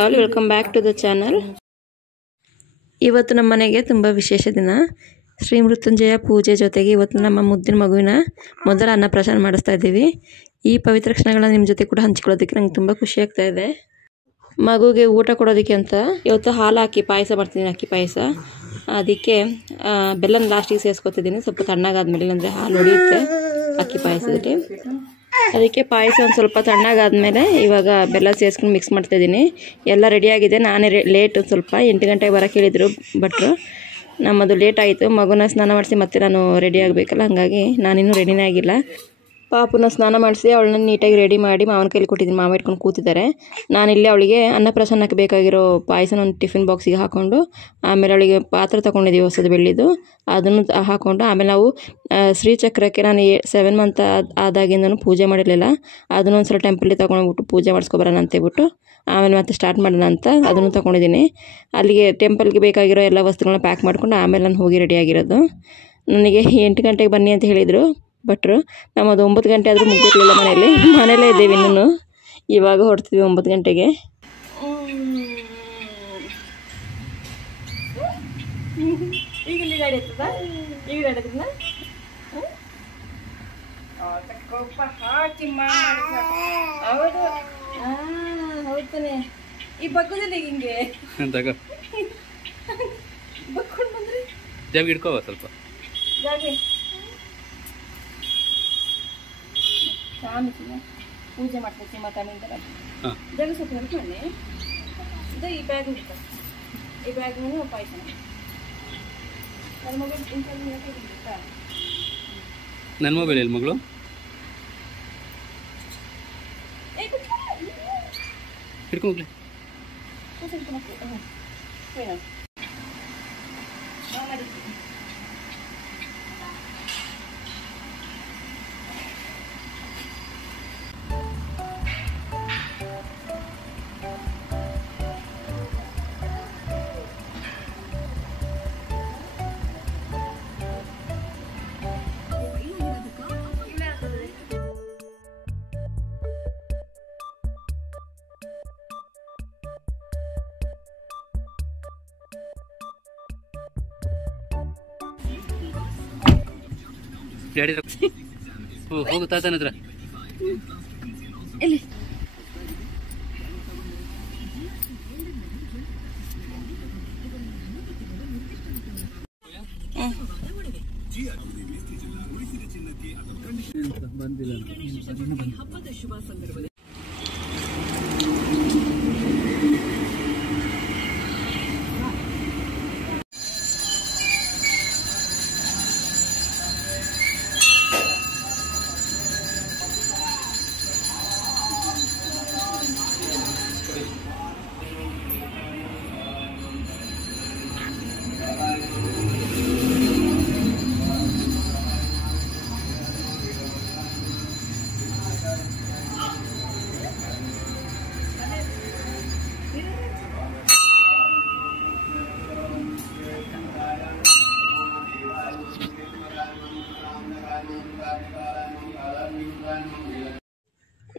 All, welcome back to the channel. ಇವತ್ತು ನಮ್ಮ ಮನೆಗೆ ತುಂಬ ವಿಶೇಷ ದಿನ. ಶ್ರೀ ಮೃತ್ಯುಂಜಯ ಪೂಜೆ ಜೊತೆಗೆ ಇವತ್ತು ನಮ್ಮ ಮುದ್ದಿನ ಮಗುವಿನ ಮೊದಲ ಅನ್ನಪ್ರಾಶನ ಮಾಡಿಸ್ತಾ ಇದ್ದೀವಿ. ಈ ಪವಿತ್ರ ಕ್ಷಣಗಳನ್ನ ನಿಮ್ಮ ಜೊತೆ ಕೂಡ ಹಂಚ್ಕೊಳ್ಳೋದಕ್ಕೆ ನಂಗೆ ತುಂಬ ಖುಷಿ ಆಗ್ತಾ ಇದೆ. ಮಗುಗೆ ಊಟ ಕೊಡೋದಕ್ಕೆ ಅಂತ ಇವತ್ತು ಹಾಲು ಹಾಕಿ ಪಾಯಸ ಮಾಡ್ತಿದ್ದೀನಿ, ಅಕ್ಕಿ ಪಾಯಸ. ಅದಕ್ಕೆ ಬೆಲ್ಲನ ಲಾಸ್ಟಿಗೆ ಸೇರಿಸ್ಕೊತಿದ್ದೀನಿ, ಸ್ವಲ್ಪ ತಣ್ಣಗಾದ್ಮೇಲೆ, ಅಂದರೆ ಹಾಲು ಹೊಡೆಯುತ್ತೆ ಅಕ್ಕಿ ಪಾಯಸದಲ್ಲಿ. ಅದಕ್ಕೆ ಪಾಯಸ ಒಂದು ಸ್ವಲ್ಪ ತಣ್ಣಗಾದ್ಮೇಲೆ ಇವಾಗ ಬೆಲ್ಲ ಸೇರಿಸ್ಕೊಂಡು ಮಿಕ್ಸ್ ಮಾಡ್ತಾಯಿದ್ದೀನಿ. ಎಲ್ಲ ರೆಡಿಯಾಗಿದೆ. ನಾನೇ ಲೇಟ್ ಸ್ವಲ್ಪ 8 ಗಂಟೆಗೆ ಬರೋಕ್ಕೆ ಹೇಳಿದರು ಭಟ್ರು. ನಮ್ಮದು ಲೇಟ್ ಆಯಿತು. ಮಗುನ ಸ್ನಾನ ಮಾಡಿಸಿ ಮತ್ತೆ ನಾನು ರೆಡಿ ಆಗಬೇಕಲ್ಲ, ಹಾಗಾಗಿ ನಾನಿನ್ನೂ ರೆಡಿನೇ ಆಗಿಲ್ಲ. ಪಾಪುನ ಸ್ನಾನ ಮಾಡಿಸಿ ಅವಳನ್ನ ನೀಟಾಗಿ ರೆಡಿ ಮಾಡಿ ಮಾವನ ಕೈಲಿ ಕೊಟ್ಟಿದ್ದೀನಿ. ಮಾವ ಇಟ್ಕೊಂಡು ಕೂತಿದ್ದಾರೆ. ನಾನಿಲ್ಲಿ ಅವಳಿಗೆ ಅನ್ನಪ್ರಾಶನಕ್ಕೆ ಬೇಕಾಗಿರೋ ಪಾಯಸನ ಒಂದು ಟಿಫಿನ್ ಬಾಕ್ಸಿಗೆ ಹಾಕ್ಕೊಂಡು, ಆಮೇಲೆ ಅವಳಿಗೆ ಪಾತ್ರೆ ತೊಗೊಂಡಿದ್ದೀವಿ ಹೊಸದು ಬೆಳ್ಳಿದು, ಅದನ್ನು ಹಾಕ್ಕೊಂಡು, ಆಮೇಲೆ ನಾವು ಶ್ರೀಚಕ್ರಕ್ಕೆ ನಾನು 7 ಮಂತ್ ಆದಾಗಿಂದನೂ ಪೂಜೆ ಮಾಡಿರಲಿಲ್ಲ. ಅದನ್ನು ಒಂದು ಸಲ ಟೆಂಪಲಿಗೆ ತೊಗೊಂಡೋಗ್ಬಿಟ್ಟು ಪೂಜೆ ಮಾಡಿಸ್ಕೊಬರೋಣ ಅಂತೇಳ್ಬಿಟ್ಟು ಆಮೇಲೆ ಮತ್ತೆ ಸ್ಟಾರ್ಟ್ ಮಾಡೋಣ ಅಂತ ಅದನ್ನು ತೊಗೊಂಡಿದ್ದೀನಿ. ಅಲ್ಲಿಗೆ ಟೆಂಪಲ್ಗೆ ಬೇಕಾಗಿರೋ ಎಲ್ಲ ವಸ್ತುಗಳನ್ನ ಪ್ಯಾಕ್ ಮಾಡ್ಕೊಂಡು ಆಮೇಲೆ ನಾನು ಹೋಗಿ ರೆಡಿಯಾಗಿರೋದು. ನನಗೆ 8 ಗಂಟೆಗೆ ಬನ್ನಿ ಅಂತ ಹೇಳಿದರು ಭಟ್ರು. ನಮ್ಮದು 9 ಗಂಟೆ ಆದರೂ ಮುಗಿದಿರಲಿಲ್ಲ. ಮನೇಲೇ ಇದ್ದೀವಿ ಇನ್ನೂ. ಇವಾಗ ಹೊರಡ್ತೀವಿ 9 ಗಂಟೆಗೆ. ಈಗ ಇಲ್ಲಿ ಗಾಡಿ ಇರ್ತದ, ಈಗ ಗಾಡಿ ಇರ್ತದ. ಹೌದು, ಹೌದಾನೆ. ಈ ಬಗ್ಗದಲ್ಲಿ ಹಿಂಗೆ ಬಗ್ಕೊಂಡು ಬಂದ್ರಿ ಜಾಗ ಇಟ್ಕೋ ಸ್ವಲ್ಪ ಜಾಗ. ಪೂಜೆ ಮಾಡ್ತೀವಿ ಮಾತಾಡಿಂದ ಜಾಗ ಸ್ವಲ್ಪ ಹೇಳ್ಕೊಂಡೆ. ಇದು ಈ ಬ್ಯಾಗ್ ಇರ್ತ, ಈ ಬ್ಯಾಗ್ ಪಾಯಸ ನನ್ನ ಮೊಬೈಲ್ ನನ್ನ ಮೊಬೈಲ್ ಎಲ್ಲಿ ಮಗಳು ಹಿಡ್ಕೊಂಡ್ರಿ. ಹೋಗು ತಾತನ ಹತ್ರ.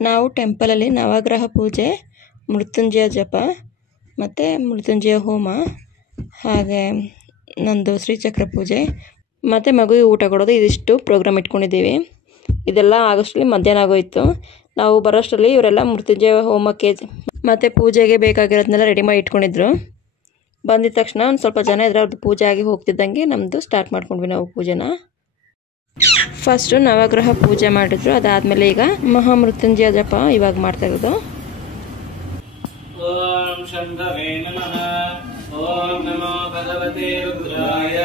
ನಾವು ಟೆಂಪಲಲ್ಲಿ ನವಗ್ರಹ ಪೂಜೆ, ಮೃತ್ಯುಂಜಯ ಜಪ ಮತ್ತು ಮೃತ್ಯುಂಜಯ ಹೋಮ, ಹಾಗೆ ನಂದು ಶ್ರೀಚಕ್ರ ಪೂಜೆ ಮತ್ತು ಮಗುವಿಗೆ ಊಟ ಕೊಡೋದು, ಇದಿಷ್ಟು ಪ್ರೋಗ್ರಾಮ್ ಇಟ್ಕೊಂಡಿದ್ದೀವಿ. ಇದೆಲ್ಲ ಆಗೋಷ್ಟರಲ್ಲಿ ಮಧ್ಯಾಹ್ನ ಆಗೋಯಿತು. ನಾವು ಬರೋಷ್ಟರಲ್ಲಿ ಇವರೆಲ್ಲ ಮೃತ್ಯುಂಜಯ ಹೋಮಕ್ಕೆ ಮತ್ತು ಪೂಜೆಗೆ ಬೇಕಾಗಿರೋದನ್ನೆಲ್ಲ ರೆಡಿ ಮಾಡಿ ಇಟ್ಕೊಂಡಿದ್ರು. ಬಂದಿದ ತಕ್ಷಣ ಒಂದು ಸ್ವಲ್ಪ ಜನ ಇದ್ರೆ ಅವ್ರದ್ದು ಪೂಜೆ ಆಗಿ ಹೋಗ್ತಿದ್ದಂಗೆ ನಮ್ಮದು ಸ್ಟಾರ್ಟ್ ಮಾಡ್ಕೊಂಡ್ವಿ ನಾವು ಪೂಜೆನ. ಫಸ್ಟು ನವಗ್ರಹ ಪೂಜೆ ಮಾಡಿದ್ರು, ಅದಾದಮೇಲೆ ಈಗ ಮಹಾಮೃತ್ಯುಂಜಯ ಜಪ ಇವಾಗ ಮಾಡ್ತಾ ಇರೋದು. ಓಂ ಶಂಭವೇ ನಮಃ. ಓಂ ನಮೋ ಭಗವತೆ ರುದ್ರಾಯ.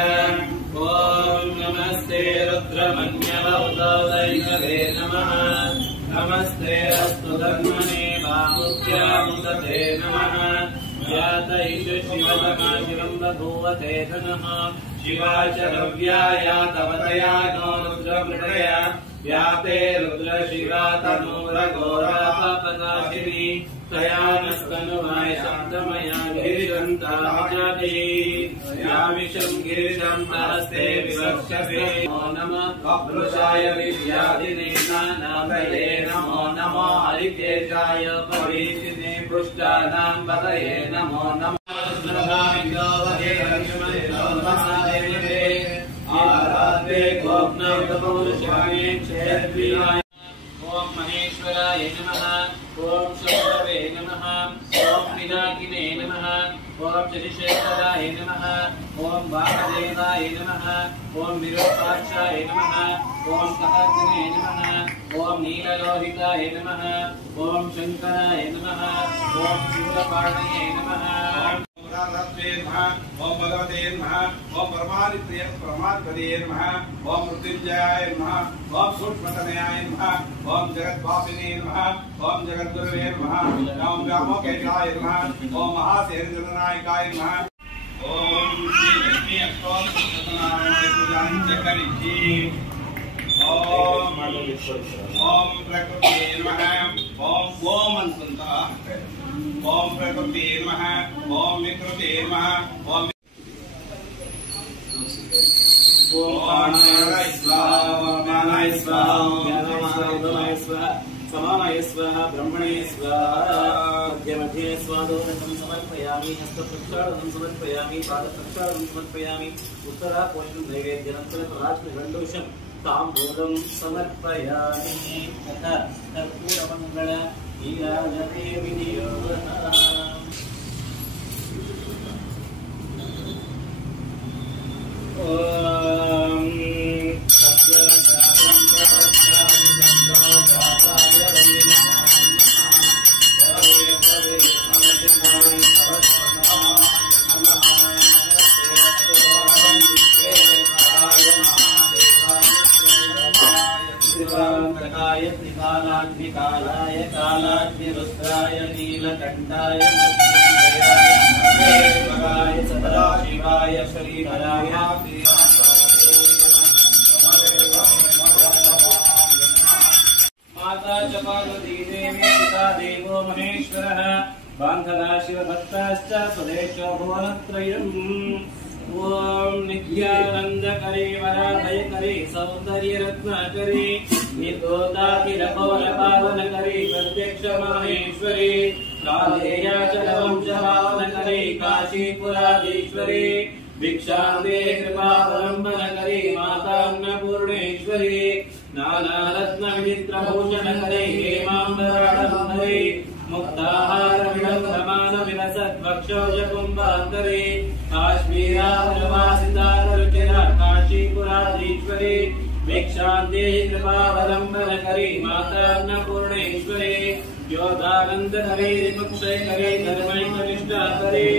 ಓಂ ನಮಸ್ತೆ ರುದ್ರಮನ್ಯವೌತೌದೈನವೇ ನಮಃ. ನಮಸ್ತೆ ಅಸ್ತು ಧರ್ಮನೇ ಬಾಹುತ್ಯಾಮುದತೆ ನಮಃ. ಯಾತೈಷ ಶಿವತಮಾಶಿವಂ ಬಭೂವತೆ ಧನಃ. ಶಿವಾಚ ರವ್ಯಾಯ ತವತಯಾ ನೋ ರುದ್ರಮೃಡಯ. व्याते रुद्रशिवा तनूरघोरापदाशिनी तयानस्तनुवाय शान्तमया गिरिजन्ताजाति यामिषं गिरिजं नमस्ते विवक्षसे नमो नमः वृषाय विद्याधिने नानामये नमो नमो हरिकेशाय परीक्षिणे पृष्ठानां पतये नमो नमः आराधे गोपनाथपौरुषाय क्षेत्रीयाय ओम महेश्वराय नमः ओम शंभवे नमः ओम पिनाकिने नमः ओम शनिशेखराय नमः ओम वामदेवाय नमः ओम विरूपाक्षाय नमः ओम सहस्रने नमः ओम नीललोहिताय नमः ओम शंकराय नमः ओम शूलपाणये नमः ओम भगवते नमः ओम परमाधिपतये नमः ओम मृत्युंजयाय नमः ओम सूक्ष्मतनयाय नमः ओम जगद्वापिने नमः ओम जगद्गुरवे नमः ओम व्यामोकेशाय नमः ओम महासेनजननायकाय नमः ओम श्री लक्ष्मी अष्टोत्तरशतनामावली पूजां च करिष्ये ओम प्रकृते नमः ओम अंतः ओम प्रकृते नमः ओम विकृते नमः ओम प्राणाय स्वाहा ओम ज्ञानाय स्वाहा ओम ज्ञानाय स्वाहा समानाय स्वाहा ब्रह्मणे स्वाहा मध्य मध्ये स्वादोदकं समर्पयामि हस्तप्रक्षालनं समर्पयामि पादप्रक्षालनं समर्पयामि उत्तरापोषणं नैवेद्यानन्तरं राजगण्डोषं ताम्बूलं समर्पयामि तथा कर्पूरमङ्गल ईराजते विनियोगः ओम सत्यजातं परस्यामि दण्डो जाताय त्रिकालाग्निकालाय कालाग्निरुद्राय नीलकण्ठाय मृत्युञ्जयाय सदाशिवाय श्रीधराय माता च पार्वती देवी पिता देवो महेश्वरः बान्धवा शिवभक्ताश्च स्वदेशो भुवनत्रयम् ओम नित्यानंदकरे वराभयकरे सौंदर्यरत्नाकरे निर्गोदाखिलघोरपावनकरे प्रत्यक्ष माहेश्वरे कालेयाचलवंशपावनकरे काशीपुराधीश्वरे भिक्षान्ते कृपावलम्बनकरे मातान्नपूर्णेश्वरे नानारत्नविचित्रभूषणकरे हेमाम्बराडम्बरे मुक्ताहारविलसद्भक्षौजकुम्भान्तरे काश्मीरावनवासितारुचिरा काशीपुराधीश्वरे भिक्षान्ते कृपावलम्बनकरे मातान्नपूर्णेश्वरे योदानन्दकरे मुक्षयकरे धर्मैकनिष्ठाकरे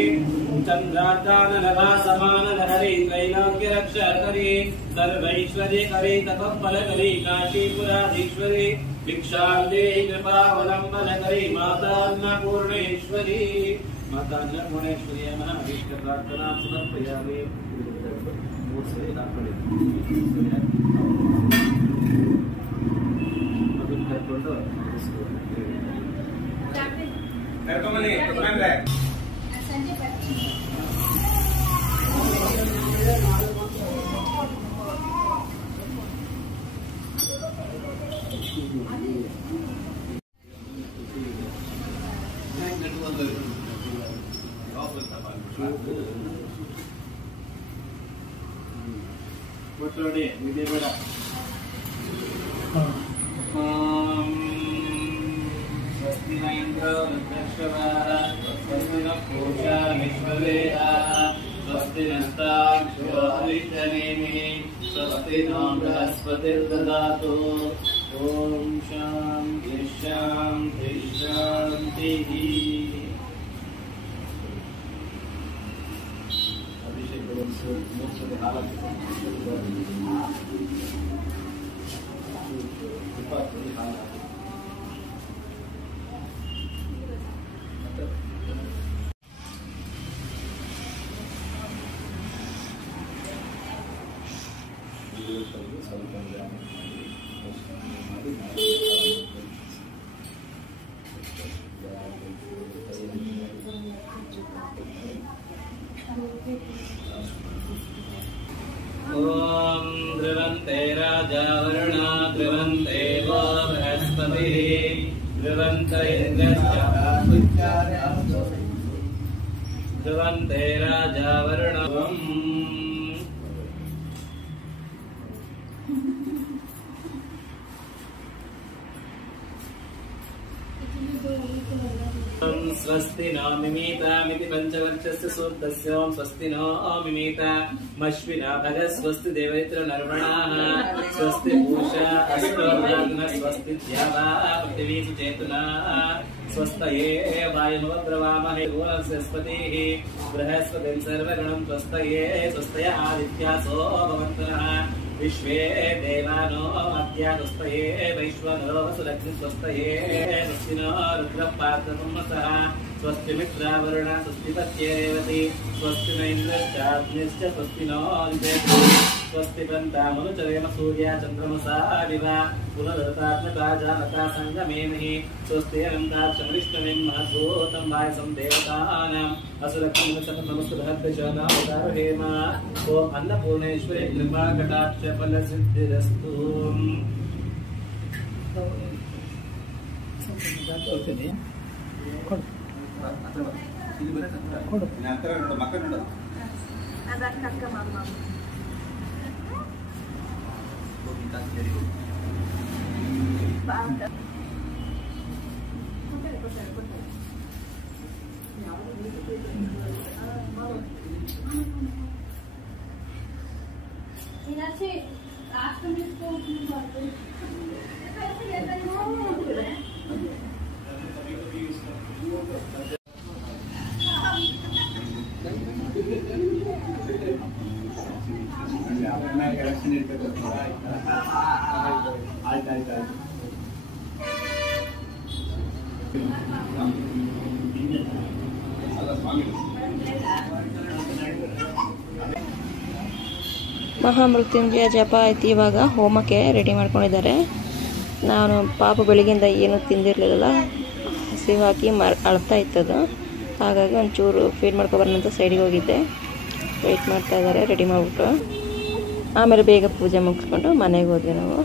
चन्द्रार्कानलभा समानलहरे त्रैलोक्यरक्षाकरे सर्वैश्वर्यकरे तपःफलकरे काशीपुराधीश्वरे भिक्षान्ते कृपावलम्बनकरे मातान्नपूर्णेश्वरी मातान्नपूर्णेश्वरी नमः अभीष्टप्रार्थनां समर्पयामि Potode, video beda. Swasti Indra Vrishava, Swasti Pusha Vishvaveda, Swasti Nastaksho Harishanemi, Swasti Nam Brahaspati Dadatu. Om Shanti Shanti Shanti. ओम ध्रुवन्ते राजा वरुणा ध्रुवन्ते वो बृहस्पतिः ध्रुवन्त इन्द्रश्च ध्रुवन्ते राजा वरुणा स्वस्ति नो मिमीतामिति पंचवर्चस्य सूक्तस्य ओम स्वस्ति नो मिमीता मश्विना भगः स्वस्ति देवैत्र नर्मणाः स्वस्ति पूषा अस्तोर्धानः स्वस्ति द्यावा पृथिवी सुचेतना स्वस्तये वायुमवद्रवामहे गोलस्पतिः बृहस्पतिं सर्वगणं स्वस्तये स्वस्तय आदित्यासो भवन्तः विश्वे देवानो अद्या स्वस्तये वैश्वनरो वसुलग्नि स्वस्तये स्वस्तिनो रुद्रपात्रतमसः स्वस्ति मित्रावरुणा स्वस्ति पत्ये रेवती स्वस्ति न इन्द्रश्चाग्निश्च स्वस्ति नो दिशेषु स्वस्ति पन्तामनुचरेम सूर्या चन्द्रमसा विवा पुनरुतात्मता जानता सङ्गमेमहि स्वस्ति अनन्ताक्षमरिष्टमिं महद्भूतं वायसं देवतानाम् असुरक्षमनसपनमस्तुभद्रशनावतारहेम ॐ अन्नपूर्णेश्वरी कृपा कटाक्ष फलसिद्धिरस्तु ಮಹಾಮೃತ್ಯುಂಜಯ ಜಪ ಆಯ್ತು. ಇವಾಗ ಹೋಮಕ್ಕೆ ರೆಡಿ ಮಾಡ್ಕೊಂಡಿದ್ದಾರೆ. ನಾನು ಪಾಪ ಬೆಳಗ್ಗಿಂದ ಏನೂ ತಿಂದಿರಲಿಲ್ಲ, ಹಸಿವು ಹಾಕಿ ಅಳ್ತಾ ಇತ್ತದು. ಹಾಗಾಗಿ ಒಂಚೂರು ಫೀಡ್ ಮಾಡ್ಕೊಬರೋಣಂತ ಸೈಡಿಗೆ ಹೋಗಿದ್ದೆ. ವೆಯ್ಟ್ ಮಾಡ್ತಾ ಇದ್ದಾರೆ ರೆಡಿ ಮಾಡಿಬಿಟ್ಟು. ಆಮೇಲೆ ಬೇಗ ಪೂಜೆ ಮುಗಿಸ್ಕೊಂಡು ಮನೆಗೆ ಹೋದ್ವಿ ನಾವು.